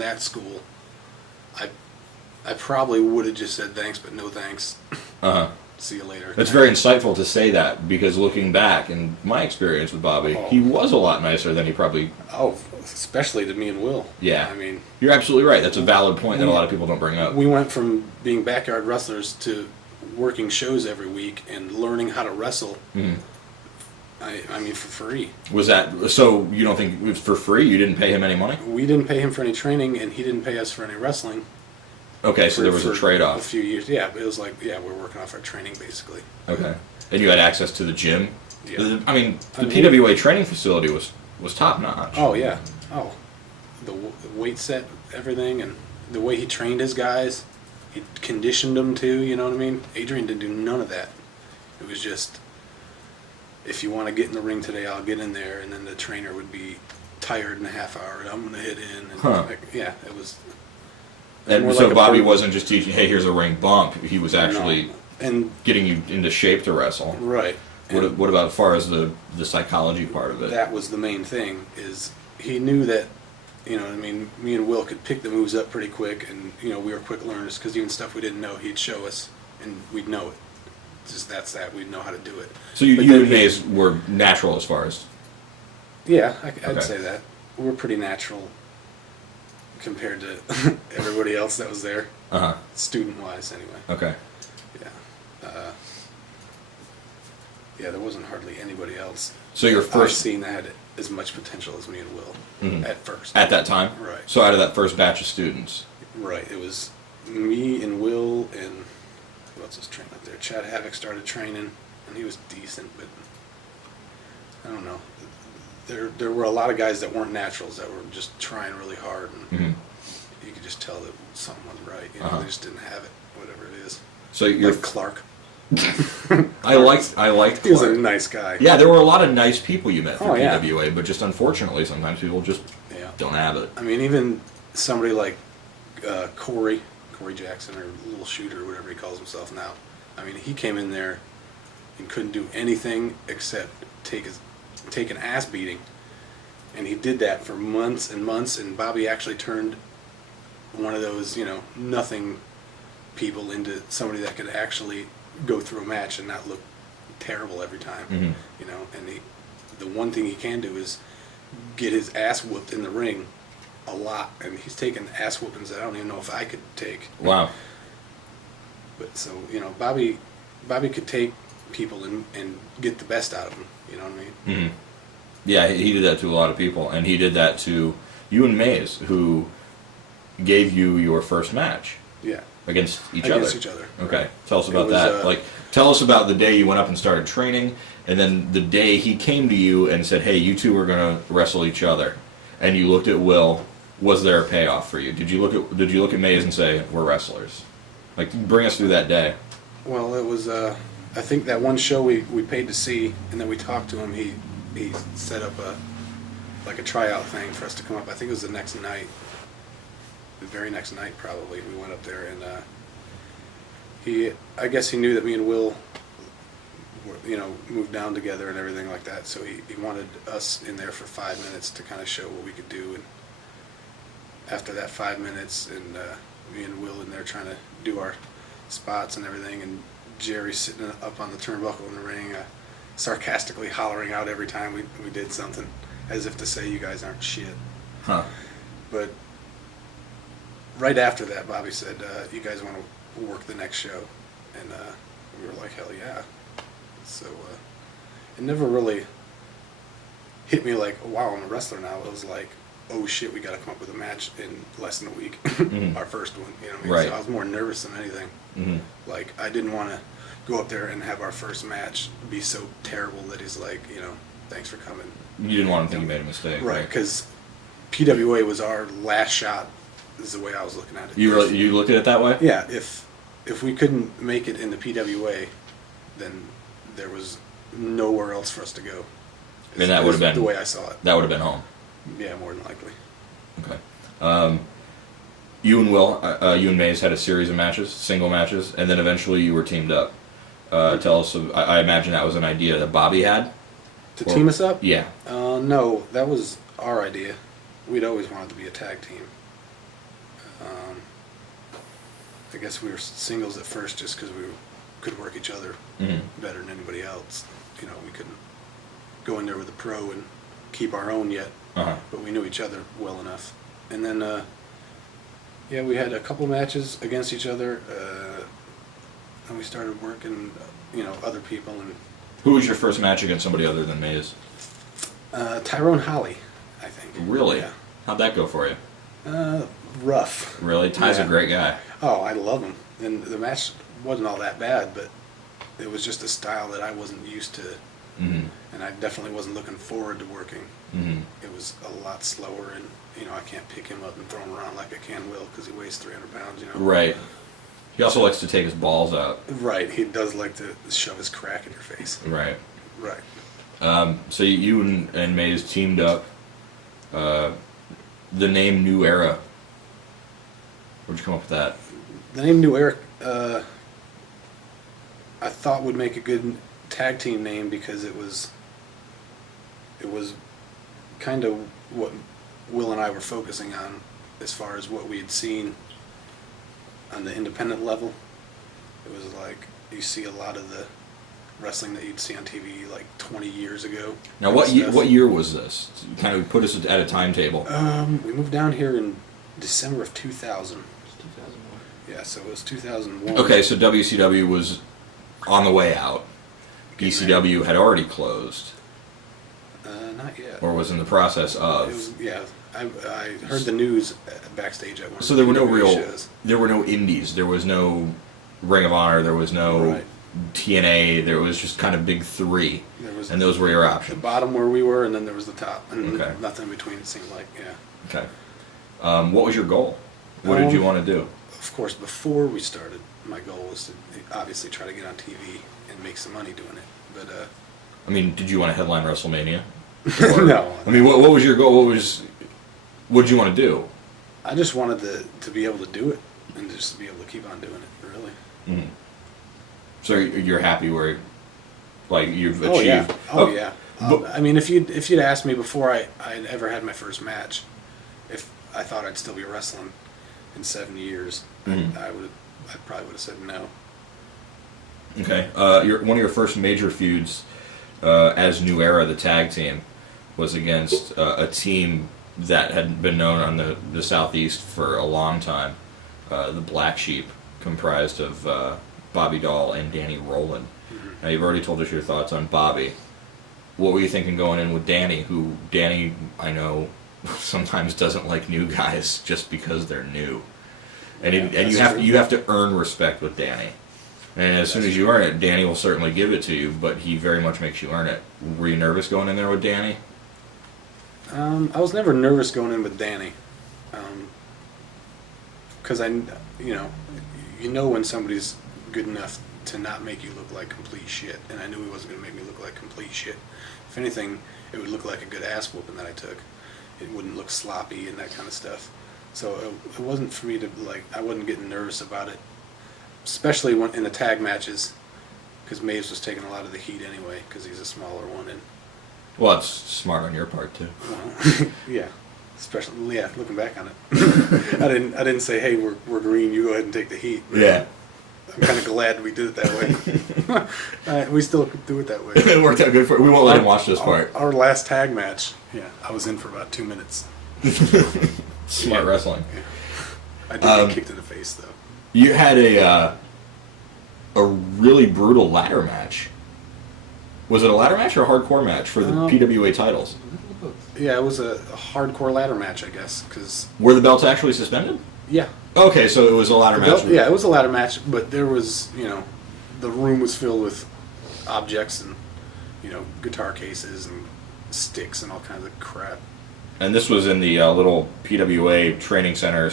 that school, I probably would have just said thanks, but no thanks. See you later. It's very insightful to say that, because looking back, in my experience with Bobby, he was a lot nicer than he probably... Oh, especially to me and Will. Yeah. I mean... You're absolutely right. That's a valid point that a lot of people don't bring up. We went from being backyard wrestlers to working shows every week and learning how to wrestle, I mean, for free. Was that... So, you don't think it was for free? You didn't pay him any money? We didn't pay him for any training, and he didn't pay us for any wrestling. Okay, so there was a trade-off. A few years, yeah. But it was like, we're working off our training, basically. Okay. And you had access to the gym? Yeah. I mean, the PWA training facility was top-notch. Oh, yeah. Oh. The weight set, everything, and the way he trained his guys. He conditioned them, too, you know what I mean? Adrian didn't do none of that. It was just, if you want to get in the ring today, I'll get in there, and then the trainer would be tired in a half hour, and I'm going to hit in. And yeah, it was... And so like Bobby wasn't just teaching, hey, here's a ring bump. He was actually getting you into shape to wrestle. Right. What about as far as the psychology part of it? That was the main thing, is he knew that, you know what I mean, me and Will could pick the moves up pretty quick, and, you know, we were quick learners, because even stuff we didn't know, he'd show us, and we'd know it. Just that's that. We'd know how to do it. So you and Maze were natural as far as... Yeah, I'd say that. We're pretty natural compared to everybody else that was there. Student-wise, anyway. Okay. Yeah. Yeah, there wasn't hardly anybody else. So your first... I've seen that had as much potential as me and Will at first. At that time? Right. So out of that first batch of students? Right. It was me and Will and... Who else was training up there? Chad Havoc started training, and he was decent, but... I don't know. There were a lot of guys that weren't naturals that were just trying really hard, and you could just tell that something wasn't right. You know, they just didn't have it, whatever it is. So you're like Clark. I liked Clark. He was a nice guy. Yeah, there were a lot of nice people you met through yeah. PWA, but just unfortunately, sometimes people just don't have it. I mean, even somebody like Corey Jackson, or Little Shooter, whatever he calls himself now. I mean, he came in there and couldn't do anything except take an ass beating, and he did that for months and months, and Bobby actually turned one of those, you know, nothing people into somebody that could actually go through a match and not look terrible every time. You know, and the one thing he can do is get his ass whooped in the ring a lot, and he's taken ass whoopings that I don't even know if I could take. Wow. But so, you know, Bobby could take people and get the best out of them. You know what I mean? Yeah, he did that to a lot of people, and he did that to you and Maze, who gave you your first match. Yeah. Against each other. Okay. Right. Tell us about that. Tell us about the day you went up and started training, and then the day he came to you and said, hey, you two are going to wrestle each other. And you looked at Will. Was there a payoff for you? Did you look at Maze and say, we're wrestlers? Like, bring us through that day. Well, it was, I think that one show we paid to see, and then we talked to him. He set up a tryout thing for us to come up. I think it was the next night. The very next night, probably, we went up there, and I guess he knew that me and Will, you know, moved down together and everything like that, so he wanted us in there for 5 minutes to kind of show what we could do. And after that 5 minutes, and me and Will in there trying to do our spots and everything, and Jerry sitting up on the turnbuckle in the ring, sarcastically hollering out every time we did something, as if to say, you guys aren't shit. But right after that, Bobby said, you guys want to work the next show? And we were like, hell yeah. So it never really hit me like, wow, I'm a wrestler now. It was like, oh shit, we got to come up with a match in less than a week. Our first one, you know what I mean? Right. So I was more nervous than anything. Like, I didn't want to go up there and have our first match be so terrible that he's like, you know, thanks for coming. You didn't want him to think you made a mistake. Right, because PWA was our last shot, is the way I was looking at it. You looked at it that way? Yeah, if we couldn't make it in the PWA, then there was nowhere else for us to go. And that would have been the way I saw it. That would have been home. Yeah, more than likely. Okay. You and Will, you and Maze had a series of matches, single matches, and then eventually you were teamed up. Tell us. I imagine that was an idea that Bobby had. To team us up? Yeah. No, that was our idea. We'd always wanted to be a tag team. I guess we were singles at first just because we could work each other better than anybody else. You know, we couldn't go in there with a pro and keep our own yet, but we knew each other well enough. And then, yeah, we had a couple matches against each other, and we started working, you know, other people. And Who was your first match against somebody other than Mays? Tyrone Holly, I think. Really? Yeah. How'd that go for you? Rough. Really? Ty's a great guy. Oh, I love him. And the match wasn't all that bad, but it was just a style that I wasn't used to. And I definitely wasn't looking forward to working. It was a lot slower, and, you know, I can't pick him up and throw him around like I can Will because he weighs 300 pounds, you know. Right. He also likes to take his balls out. Right. He does like to shove his crack in your face. Right. Right. So you and Mays teamed up. The name New Era. Where'd you come up with that? The name New Era, I thought would make a good tag team name because it was kind of what Will and I were focusing on as far as what we had seen on the independent level. It was like you see a lot of the wrestling that you'd see on TV like 20 years ago. Now, what year was this? Kind of put us at a timetable. We moved down here in December of 2000. 2001. Yeah, so it was 2001. Okay, so WCW was on the way out. ECW had already closed. Not yet. Or was in the process of. It was, yeah, I heard the news backstage at one. So there were no real. shows. There were no indies. There was no Ring of Honor. There was no TNA. There was just kind of big three. And those were your options. The bottom where we were, and then there was the top, and Okay. nothing in between. It seemed like, yeah. Okay. What was your goal? What did you want to do? Of course, before we started, my goal was to obviously try to get on TV and make some money doing it. But I mean, did you want to headline WrestleMania? no. I mean, what was your goal? What did you want to do? I just wanted to be able to do it and just be able to keep on doing it. Really. So you're happy where, like, you've achieved? Oh yeah. Oh yeah. But- I mean, if you'd asked me before I'd ever had my first match, if I thought I'd still be wrestling in 7 years, I probably would have said no. Okay. One of your first major feuds as New Era, the tag team, was against a team that had been known on the Southeast for a long time, the Black Sheep, comprised of Bobby Dahl and Danny Rowland. Now, you've already told us your thoughts on Bobby. What were you thinking going in with Danny, who Danny, I know, sometimes doesn't like new guys just because they're new. And you have to earn respect with Danny. And as soon as you earn it, Danny will certainly give it to you, but he very much makes you earn it. Were you nervous going in there with Danny? I was never nervous going in with Danny, because you know when somebody's good enough to not make you look like complete shit, and I knew he wasn't going to make me look like complete shit. If anything, it would look like a good ass whooping that I took. It wouldn't look sloppy and that kind of stuff. So it wasn't for me to, like, I wasn't getting nervous about it, especially when in the tag matches, because Maves was taking a lot of the heat anyway, because he's a smaller one. And Well, it's smart on your part, too. yeah, especially looking back on it, I didn't say, hey, we're green, you go ahead and take the heat. Yeah. I'm kind of glad we did it that way. We still do it that way. It worked out good for we won't let him watch this part. Our last tag match, yeah, I was in for about 2 minutes. Smart wrestling. Yeah. I did get kicked in the face, though. You had a really brutal ladder match. Was it a ladder match or a hardcore match for the PWA titles? Yeah, it was a hardcore ladder match, I guess, because... Were the belts actually suspended? Yeah. Okay, so it was a ladder match. Yeah, it was a ladder match, but there was, the room was filled with objects and, guitar cases and sticks and all kinds of crap. And this was in the little PWA training center